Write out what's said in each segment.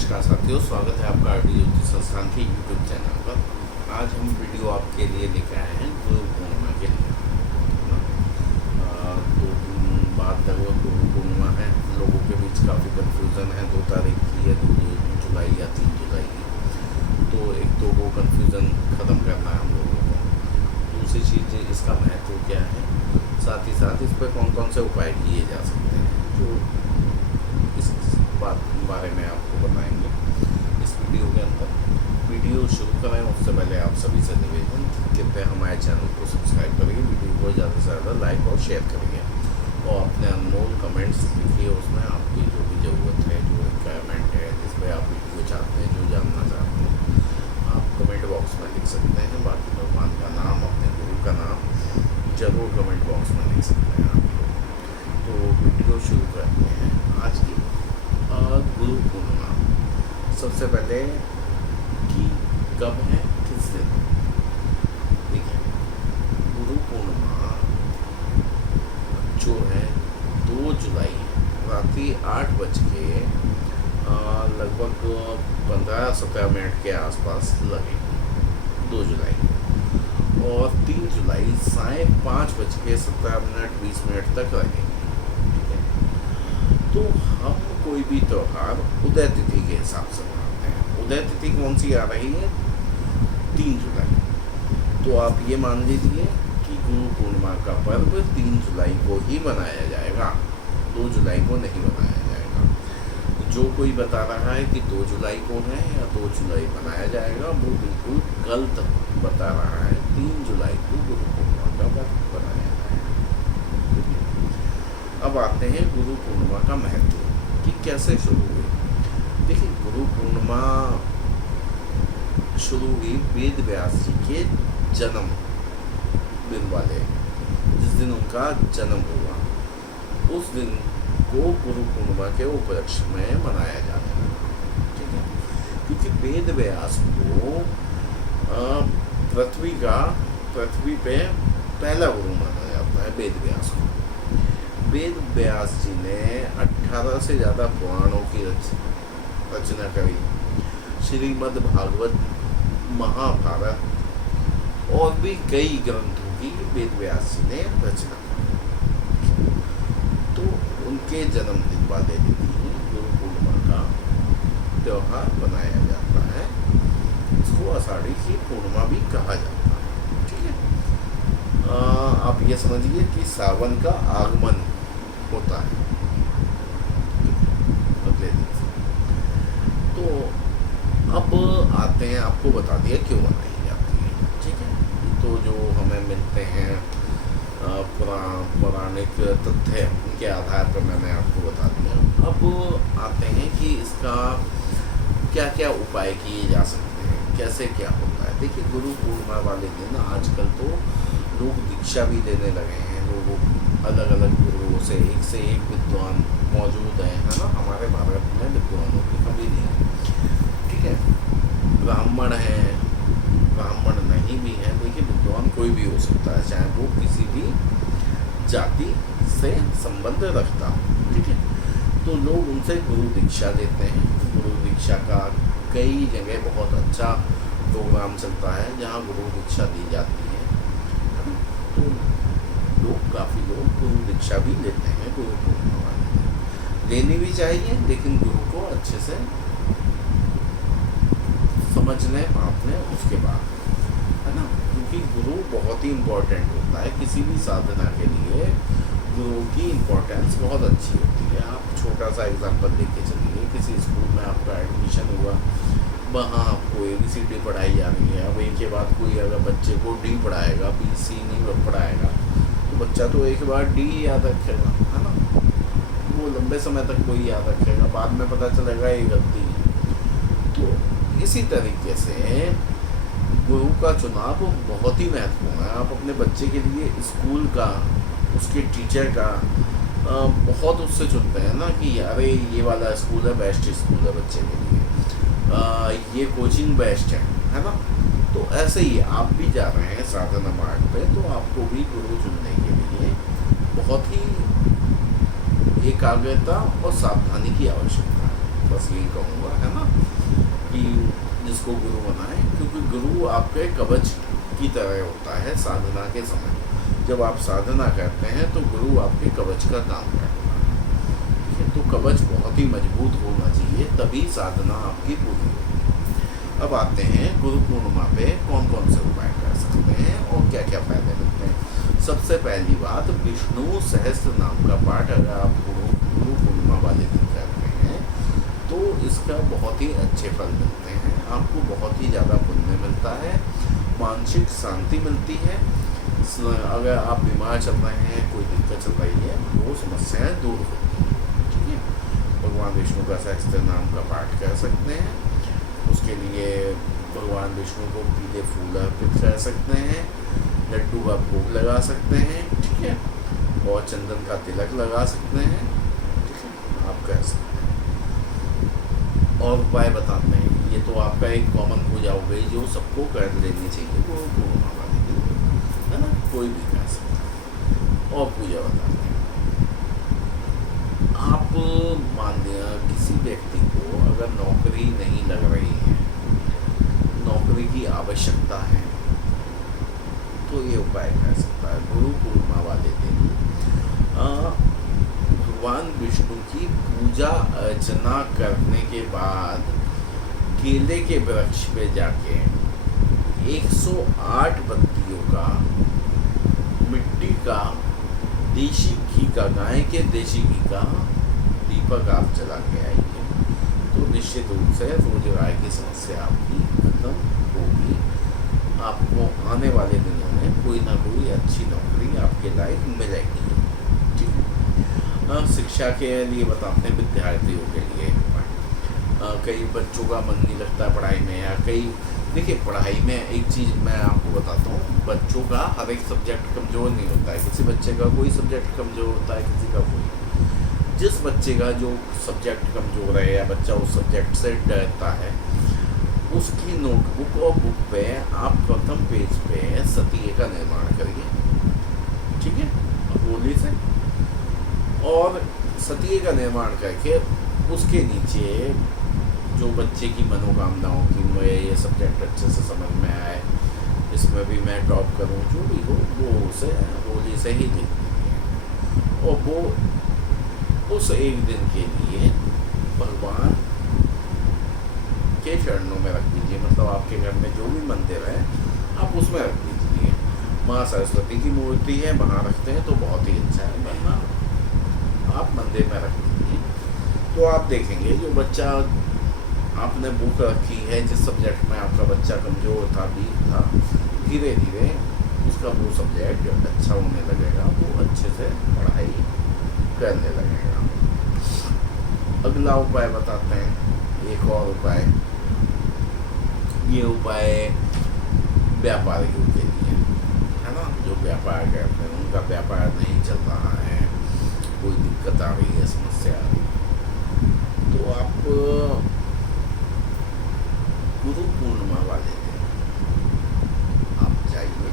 नमस्कार साथियों, स्वागत है आपका आरडी ज्योति संस्थान के यूट्यूब चैनल पर। आज हम वीडियो आपके लिए लेकर आए हैं गुरु पूर्णिमा के लिए। है ना? 2 दिन बाद लगभग गुरु पूर्णिमा है। लोगों के बीच काफ़ी कन्फ्यूज़न है, 2 तारीख की है, 2 जुलाई या 3 जुलाई की। तो एक तो वो कन्फ्यूज़न ख़त्म करना है हम लोगों को। दूसरी चीज़, इसका महत्व क्या है, साथ ही साथ इस पर कौन कौन से उपाय किए जा सकते हैं, जो इस बात बारे में आपको बताएंगे इस वीडियो के अंदर। वीडियो शुरू करें उससे पहले आप सभी से निवेदन, कृपया हमारे चैनल को सब्सक्राइब करिए, वीडियो को ज़्यादा से ज़्यादा लाइक और शेयर करिए और अपने अनमोल कमेंट्स लिखिए। उसमें आपकी जो भी ज़रूरत है, जो रिक्वायरमेंट है, जिस पर आप वीडियो चाहते हैं, जो जानना चाहते हैं, आप कमेंट बॉक्स में लिख सकते हैं। बाकी भगवान का नाम, अपने गुरु का नाम जरूर कमेंट बॉक्स में लिख सकते हैं आप लोग। तो वीडियो शुरू करते हैं आज की गुरु पूर्णिमा। सबसे पहले कि कब है, किस दिन। ठीक है, गुरु पूर्णिमा जो है 2 जुलाई है, रात्रि 8 बज के लगभग 15-17 मिनट के आसपास लगेगी 2 जुलाई, और 3 जुलाई साढ़े 5 बज के 17 मिनट 20 मिनट तक लगेगी। ठीक है, तो हम कोई भी त्यौहार उदय तिथि के हिसाब से मनाते हैं। उदय तिथि कौन सी आ रही है? 3 जुलाई। तो आप ये मान लीजिए कि गुरु पूर्णिमा का पर्व 3 जुलाई को ही मनाया जाएगा, 2 जुलाई को नहीं मनाया जाएगा। जो कोई बता रहा है कि 2 जुलाई को है या 2 जुलाई मनाया जाएगा, वो बिल्कुल गलत बता रहा है। 3 जुलाई को गुरु पूर्णिमा का पर्व मनाया जाएगा। अब आते हैं गुरु पूर्णिमा का महत्व कि कैसे शुरू हुई। देखिए, गुरु पूर्णिमा शुरू हुई वेद व्यास जी के जन्म दिन वाले, जिस दिन उनका जन्म हुआ, उस दिन को गुरु पूर्णिमा के उपलक्ष्य में मनाया जाता है। ठीक है, क्योंकि वेद व्यास को पृथ्वी पे पहला गुरु माना जाता है। वेद व्यास को वेद व्यास जी ने 18 से ज़्यादा पुराणों की रचना करी। श्रीमद् भागवत, महाभारत और भी कई ग्रंथों की वेद व्यास जी ने रचना की। तो उनके जन्मदिन वाले दिन ही गुरु पूर्णिमा का त्यौहार मनाया जाता है। इसको आषाढ़ी की पूर्णिमा भी कहा जाता है। ठीक है, आप ये समझिए कि सावन का आगमन होता है अगले दिन से। तो अब आते हैं, आपको बता दिया क्यों मनाई जाती है। ठीक है, तो जो हमें मिलते हैं पौराणिक तथ्य के आधार पर मैंने आपको बता दिया। अब आते हैं कि इसका क्या क्या उपाय किए जा सकते हैं, कैसे क्या होता है। देखिए, गुरु पूर्णिमा वाले दिन आजकल तो लोग दीक्षा भी देने लगे हैं। लोगों अलग अलग गुरुओं से एक विद्वान मौजूद हैं, है ना। हमारे भारत में विद्वानों की कमी नहीं है। ठीक है, ब्राह्मण हैं, ब्राह्मण नहीं भी हैं। देखिए, विद्वान कोई भी हो सकता है, चाहे वो किसी भी जाति से संबंध रखता हो। ठीक है, तो लोग उनसे गुरु दीक्षा लेते हैं। गुरु दीक्षा का कई जगह बहुत अच्छा प्रोग्राम चलता है जहाँ गुरु दीक्षा दी जाती है। तो काफ़ी लोग गुरु दीक्षा भी लेते हैं गुरु पूर्णिमा वाले। लेनी भी चाहिए, लेकिन गुरु को अच्छे से समझ लें, आप लें उसके बाद, है ना। क्योंकि गुरु बहुत ही इम्पोर्टेंट होता है। किसी भी साधना के लिए गुरु की इम्पोर्टेंस बहुत अच्छी होती है। आप छोटा सा एग्जाम्पल लेके चलिए, किसी स्कूल में आपका एडमिशन हुआ, वहाँ आपको ABCD पढ़ाई जा रही है। अब एक के बाद कोई अगर बच्चे को D पढ़ाएगा, BC नहीं पढ़ाएगा, तो बच्चा तो एक बार D याद रखेगा, है ना। वो लंबे समय तक कोई याद रखेगा, बाद में पता चलेगा ये गलती है। तो इसी तरीके से गुरु का चुनाव बहुत ही महत्वपूर्ण है। आप अपने बच्चे के लिए स्कूल का, उसके टीचर का बहुत उससे चुनते हैं ना कि यार ये वाला स्कूल है, बेस्ट स्कूल है बच्चे के लिए, ये कोचिंग बेस्ट है ना। तो ऐसे ही आप भी जा रहे हैं साधना मार्ग पे, तो आपको भी गुरु चुनने के लिए बहुत ही एकाग्रता और सावधानी की आवश्यकता है। बस यही कहूँगा, है ना, कि जिसको गुरु बनाए, क्योंकि गुरु आपके कवच की तरह होता है साधना के समय। जब आप साधना करते हैं तो गुरु आपके कवच का काम करता है, ठीक है। तो कवच बहुत ही मजबूत होना चाहिए, तभी साधना आपकी पूरी होगी। अब आते हैं गुरु पूर्णिमा पे कौन कौन से उपाय कर सकते हैं और क्या क्या फायदे मिलते हैं। सबसे पहली बात, विष्णु सहस्त्र नाम का पाठ अगर आप गुरु पूर्णिमा वाले दिन करते हैं तो इसका बहुत ही अच्छे फल मिलते हैं, आपको बहुत ही ज़्यादा पुण्य मिलता है, मानसिक शांति मिलती है। अगर आप बीमार चल रहे हैं, कोई दिक्कत चल रही है, वो समस्याएं दूर होती हैं, ठीक है। भगवान विष्णु का सहस्त्र नाम का पाठ कर सकते हैं, उसके लिए भगवान विष्णु को पीले फूल अर्पित कर सकते हैं, लड्डू का भोग लगा सकते हैं, ठीक है, और चंदन का तिलक लगा सकते हैं, ठीक है, आप कर सकते हैं। और उपाय बताते हैं, ये तो आपका एक कॉमन हो जाओगे जो सबको कर लेनी चाहिए, वो पूर्णिमा वाले दिन, है ना, कोई भी कर सकता है। और पूजा बताते हैं, आप मान लिया किसी व्यक्ति को अगर नौकरी नहीं लग रही है, नौकरी की आवश्यकता है, तो ये उपाय कर सकता है। गुरु पूर्णिमा वाले दिन भगवान विष्णु की पूजा अर्चना करने के बाद केले के वृक्ष पे जाके 108 बत्तियों का मिट्टी का देशी घी का, गाय के देशी घी का दीपक आप जला के आएंगे तो निश्चित रूप से रोजगार की समस्या आपकी खत्म होगी। आपको आने वाले दिनों में कोई ना कोई अच्छी नौकरी आपके लायक मिलेगी, ठीक है। शिक्षा के लिए बताते हैं, विद्यार्थियों के लिए कई बच्चों का मन नहीं लगता पढ़ाई में, या कई, देखिए पढ़ाई में एक चीज़ मैं आपको बताता हूँ, बच्चों का हर एक सब्जेक्ट कमज़ोर नहीं होता है, किसी बच्चे का कोई सब्जेक्ट कमज़ोर होता है, किसी का कोई। जिस बच्चे का जो सब्जेक्ट कमज़ोर है या बच्चा उस सब्जेक्ट से डरता है, उसकी नोटबुक और बुक पे आप प्रथम पेज पे सतीये का निर्माण करिए, ठीक है, गोली से, और सतीये का निर्माण करके उसके नीचे जो बच्चे की मनोकामनाओं की, मुझे ये सब्जेक्ट अच्छे से समझ में आए, इसमें भी मैं टॉप करूं, जो भी हो वो उसे होली से ही लिख दीजिए, और वो उस एक दिन के लिए भगवान के चरणों में रख दीजिए। मतलब आपके घर में जो भी मंदिर है आप उसमें रख दीजिए। माँ सरस्वती की मूर्ति है, वहाँ रखते हैं तो बहुत ही अच्छा है, वरना आप मंदिर में रख दीजिए। तो आप देखेंगे जो बच्चा आपने बुक रखी है, जिस सब्जेक्ट में आपका बच्चा कमज़ोर था, वीक था, धीरे धीरे उसका वो सब्जेक्ट अच्छा होने लगेगा, वो अच्छे से पढ़ाई करने लगेगा। अगला उपाय बताते हैं, एक और उपाय, ये उपाय व्यापारियों के लिए है ना, जो व्यापार करते हैं, उनका व्यापार नहीं चल रहा है, कोई दिक्कत आ रही है, समस्या आ रही है, तो आप गुरु पूर्णिमा वाले दिन आप जाइए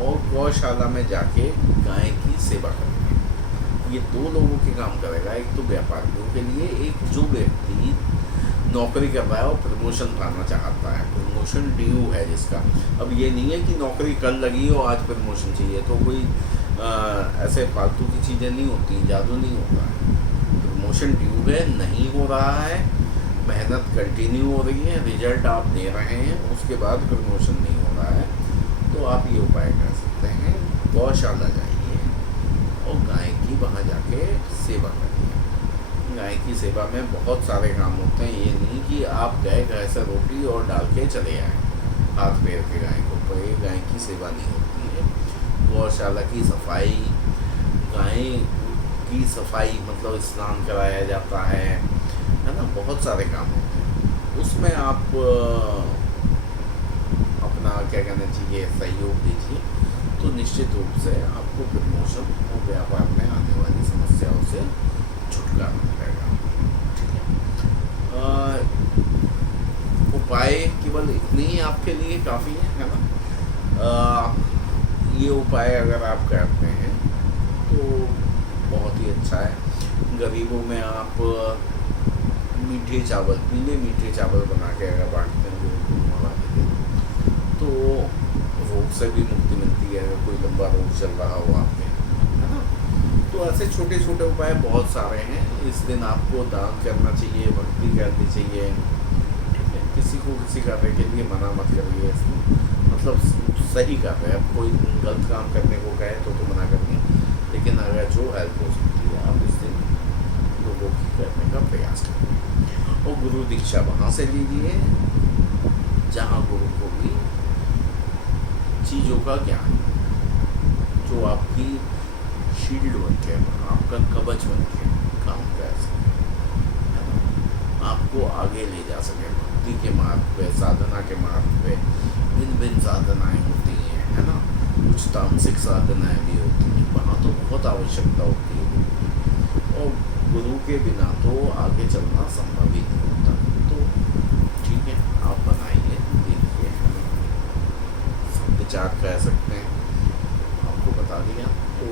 और गौशाला में जाके गाय की सेवा करेंगे। ये दो लोगों के काम करेगा, एक तो व्यापारियों के लिए, एक जो व्यक्ति नौकरी कर रहा है और प्रमोशन पाना चाहता है, प्रमोशन ड्यू है जिसका। अब ये नहीं है कि नौकरी कल लगी और आज प्रमोशन चाहिए, तो कोई ऐसे फालतू की चीज़ें नहीं होती, जादू नहीं होता है। प्रमोशन ड्यू है, नहीं हो रहा है, मेहनत कंटिन्यू हो रही है, रिजल्ट आप दे रहे हैं, उसके बाद प्रमोशन नहीं हो रहा है, तो आप ये उपाय कर सकते हैं, गौशाला जाइए और गाय की वहाँ जाके सेवा करिए। गाय की सेवा में बहुत सारे काम होते हैं, ये नहीं कि आप गए घर से रोटी और डाल के चले आए हाथ पैर के गाय को, तो ये गाय की सेवा नहीं होती है। गौशाला की सफाई, गाय की सफाई मतलब स्नान कराया जाता है ना, बहुत सारे काम होते हैं, उसमें आप अपना क्या कहना चाहिए सहयोग दीजिए, तो निश्चित रूप से आपको प्रमोशन और व्यापार में आने वाली समस्याओं से छुटकारा मिलेगा, ठीक है। उपाय केवल इतने ही आपके लिए काफ़ी है ना। ये उपाय अगर आप करते हैं तो बहुत ही अच्छा है। गरीबों में आप मीठे चावल, पीले मीठे चावल बना के अगर बांटते हैं गुरु पूर्णिमा वाले दिन, तो रोग से भी मुक्ति मिलती है अगर कोई लंबा रोग चल रहा हो आपके, है ना। तो ऐसे छोटे छोटे उपाय बहुत सारे हैं। इस दिन आपको दान करना चाहिए, भक्ति करनी चाहिए, ठीक है। किसी को किसी कार्य के लिए मना मत करिए, मतलब सही कर रहे हैं। अब कोई गलत काम करने को कहे तो मना करिए, लेकिन अगर जो हेल्प हो सकती है आप इस दिन लोगों की करने का प्रयास करिए। और गुरु दीक्षा वहाँ से लीजिए जहाँ गुरु को भी चीज़ों का ज्ञान, जो आपकी शील्ड बन के, आपका कवच बन के काम कर सके, है ना। आपको आगे ले जा सके भक्ति के मार्ग पे, साधना के मार्ग पे। भिन्न भिन्न साधनाएँ होती हैं, है ना। कुछ तामसिक साधनाएँ भी होती हैं, वहाँ तो बहुत आवश्यकता होती है, और गुरु के बिना तो आगे चलना संभव ही नहीं होता। तो ठीक है, आप बनाइए, देखिए, है ना। सब विचार कर सकते हैं, आपको बता दिया। तो